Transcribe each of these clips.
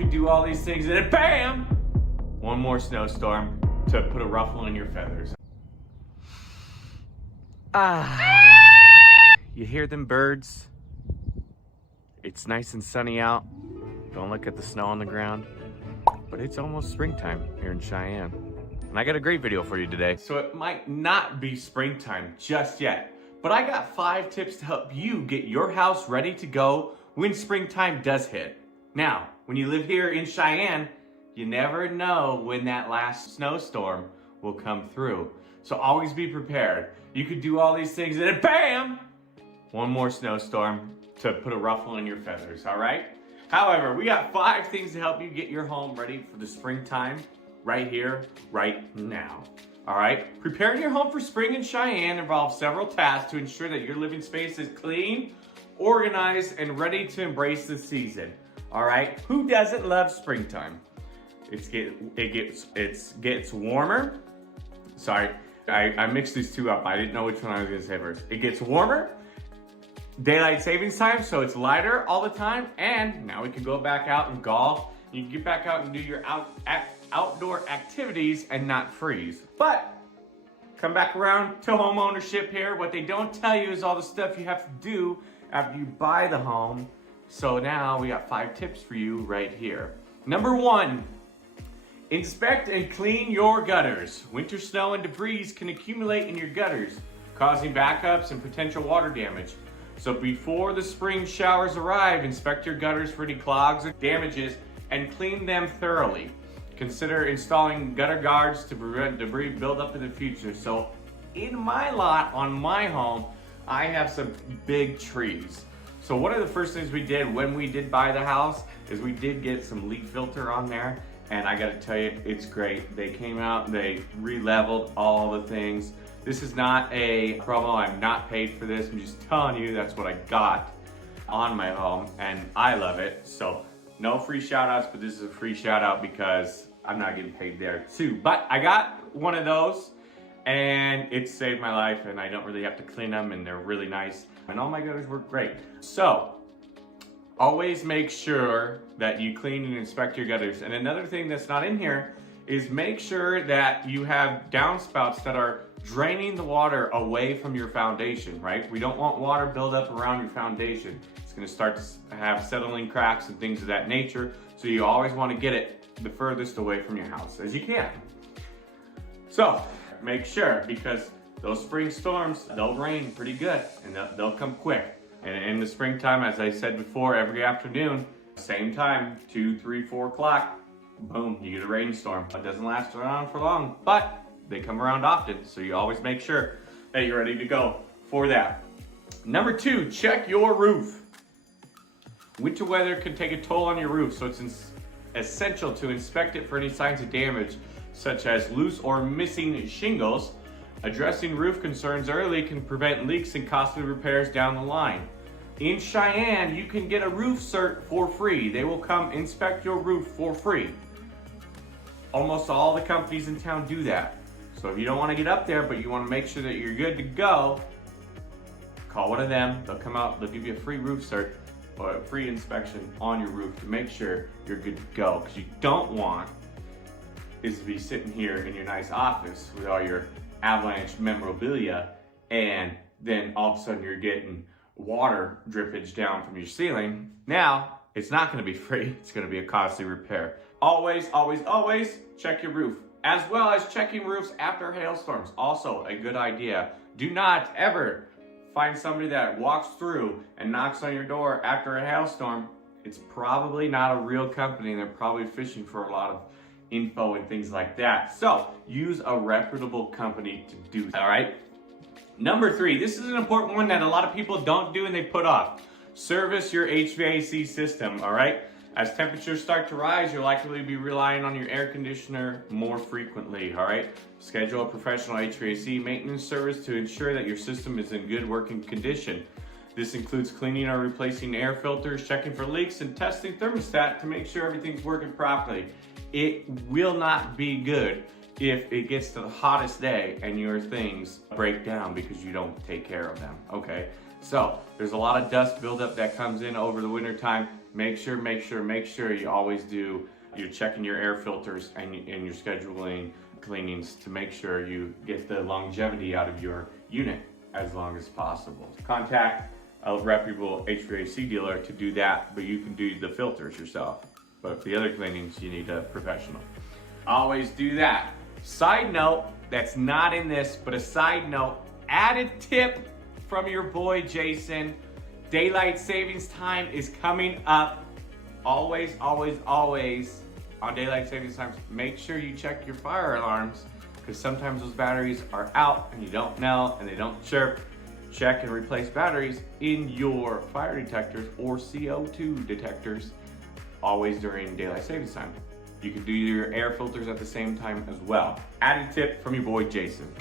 could do all these things and then BAM! One more snowstorm to put a ruffle in your feathers. You hear them birds? It's nice and sunny out. Don't look at the snow on the ground. But it's almost springtime here in Cheyenne. And I got a great video for you today. So it might not be springtime just yet, but I got 5 tips to help you get your house ready to go when springtime does hit. Now, when you live here in Cheyenne, you never know when that last snowstorm will come through. So always be prepared. You could do all these things and then BAM! One more snowstorm to put a ruffle in your feathers, all right? However, we got 5 things to help you get your home ready for the springtime right here, right now. All right? Preparing your home for spring in Cheyenne involves several tasks to ensure that your living space is clean, organized, and ready to embrace the season. All right? Who doesn't love springtime? It gets warmer. Sorry, I mixed these two up. I didn't know which one I was gonna say first. It gets warmer. Daylight savings time, so it's lighter all the time, and now we can go back out and golf. You can get back out and do your outdoor activities and not freeze. But come back around to home ownership here. What they don't tell you is all the stuff you have to do after you buy the home. So now we got 5 tips for you right here. Number 1, inspect and clean your gutters. Winter snow and debris can accumulate in your gutters, causing backups and potential water damage. So before the spring showers arrive, inspect your gutters for any clogs or damages and clean them thoroughly. Consider installing gutter guards to prevent debris buildup in the future. So in my lot, on my home, I have some big trees. So one of the first things we did when we did buy the house is we did get some leak filter on there. And I gotta tell you, it's great. They came out, they re-leveled all the things. This is not a promo, I'm not paid for this. I'm just telling you that's what I got on my home and I love it. So no free shout outs, but this is a free shout out because I'm not getting paid there too. But I got one of those and it saved my life and I don't really have to clean them and they're really nice. And all my gutters work great. So always make sure that you clean and inspect your gutters. And another thing that's not in here is make sure that you have downspouts that are draining the water away from your foundation, right? We don't want water buildup around your foundation. It's gonna start to have settling cracks and things of that nature. So you always wanna get it the furthest away from your house as you can. So make sure, because those spring storms, they'll rain pretty good and they'll come quick. And in the springtime, as I said before, every afternoon, same time, 2, 3, 4 o'clock, boom, you get a rainstorm. It doesn't last around for long, but they come around often, so you always make sure that you're ready to go for that. Number 2, check your roof. Winter weather can take a toll on your roof, so it's essential to inspect it for any signs of damage, such as loose or missing shingles. Addressing roof concerns early can prevent leaks and costly repairs down the line. In Cheyenne, you can get a roof cert for free. They will come inspect your roof for free. Almost all the companies in town do that. So if you don't want to get up there, but you want to make sure that you're good to go, call one of them. They'll come out, they'll give you a free roof cert or a free inspection on your roof to make sure you're good to go. Because you don't want is to be sitting here in your nice office with all your avalanche memorabilia and then all of a sudden you're getting water drippage down from your ceiling. Now, it's not going to be free. It's going to be a costly repair. Always, always, always check your roof, as well as checking roofs after hailstorms. Also a good idea. Do not ever find somebody that walks through and knocks on your door after a hailstorm. It's probably not a real company. They're probably fishing for a lot of info and things like that. So use a reputable company to do that, all right? Number 3, this is an important one that a lot of people don't do and they put off. Service your HVAC system, all right? As temperatures start to rise, you'll likely be relying on your air conditioner more frequently, all right? Schedule a professional HVAC maintenance service to ensure that your system is in good working condition. This includes cleaning or replacing air filters, checking for leaks, and testing thermostat to make sure everything's working properly. It will not be good if it gets to the hottest day and your things break down because you don't take care of them, okay? So there's a lot of dust buildup that comes in over the winter time. make sure you always do, you're checking your air filters and you're scheduling cleanings to make sure you get the longevity out of your unit as long as possible. Contact a reputable HVAC dealer to do that, but you can do the filters yourself. But for the other cleanings, you need a professional. Always do that. Side note, that's not in this, but a side note, added tip from your boy Jason. Daylight savings time is coming up. Always, always, always on daylight savings times, make sure you check your fire alarms, because sometimes those batteries are out and you don't know and they don't chirp. Check and replace batteries in your fire detectors or CO2 detectors always during daylight savings time. You can do your air filters at the same time as well. Added tip from your boy Jason.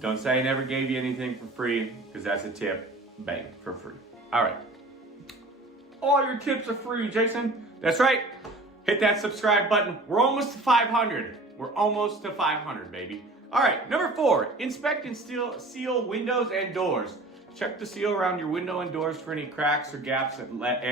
Don't say I never gave you anything for free, because that's a tip. Bang, for free. All right. All your tips are free, Jason. That's right. Hit that subscribe button. We're almost to 500. We're almost to 500, baby. All right, number 4, inspect and seal windows and doors. Check the seal around your window and doors for any cracks or gaps that let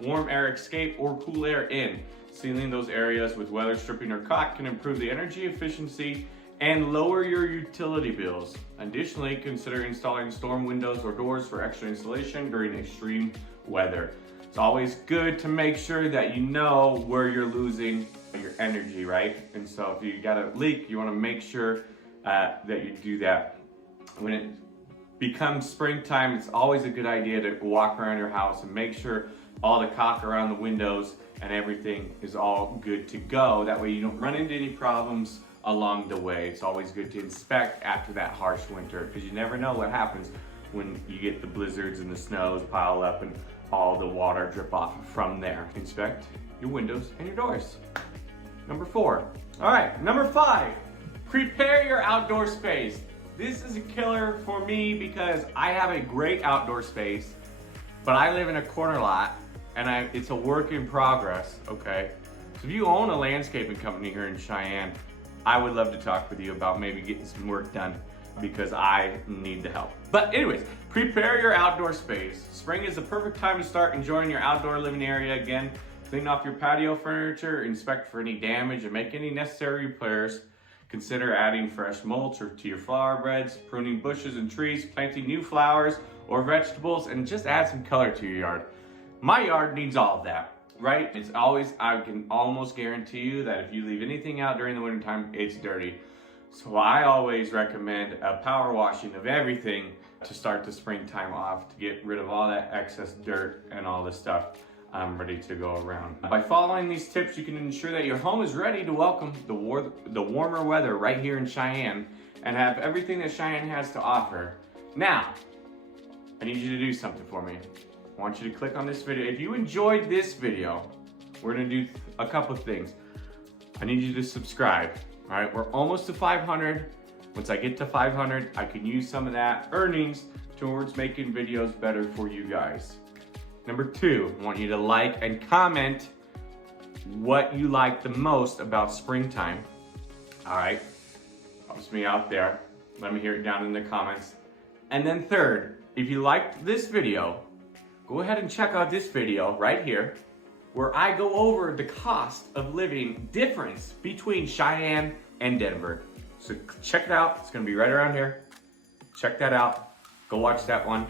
warm air escape or cool air in. Sealing those areas with weather stripping or caulk can improve the energy efficiency and lower your utility bills. Additionally, consider installing storm windows or doors for extra insulation during extreme weather. It's always good to make sure that you know where you're losing your energy, right? And so if you got a leak, you want to make sure that you do that. When it becomes springtime, it's always a good idea to walk around your house and make sure all the caulk around the windows and everything is all good to go. That way you don't run into any problems along the way. It's always good to inspect after that harsh winter, because you never know what happens when you get the blizzards and the snows pile up and all the water drip off from there. Inspect your windows and your doors. Number 4. All right, number 5, prepare your outdoor space. This is a killer for me because I have a great outdoor space, but I live in a corner lot and it's a work in progress, okay? So if you own a landscaping company here in Cheyenne, I would love to talk with you about maybe getting some work done, because I need the help. But anyways, prepare your outdoor space. Spring is the perfect time to start enjoying your outdoor living area again. Clean off your patio furniture, inspect for any damage, and make any necessary repairs. Consider adding fresh mulch to your flower beds, pruning bushes and trees, planting new flowers or vegetables, and just add some color to your yard. My yard needs all of that. Right? It's always, I can almost guarantee you that if you leave anything out during the wintertime, it's dirty. So I always recommend a power washing of everything to start the springtime off, to get rid of all that excess dirt and all this stuff ready to go around. By following these tips, you can ensure that your home is ready to welcome the warmer weather right here in Cheyenne and have everything that Cheyenne has to offer. Now, I need you to do something for me. I want you to click on this video. If you enjoyed this video, we're gonna do a couple of things. I need you to subscribe, all right? We're almost to 500. Once I get to 500, I can use some of that earnings towards making videos better for you guys. Number 2, I want you to like and comment what you like the most about springtime. All right, helps me out there. Let me hear it down in the comments. And then 3rd, if you liked this video, go ahead and check out this video right here, where I go over the cost of living difference between Cheyenne and Denver. So check it out. It's gonna be right around here. Check that out. Go watch that one.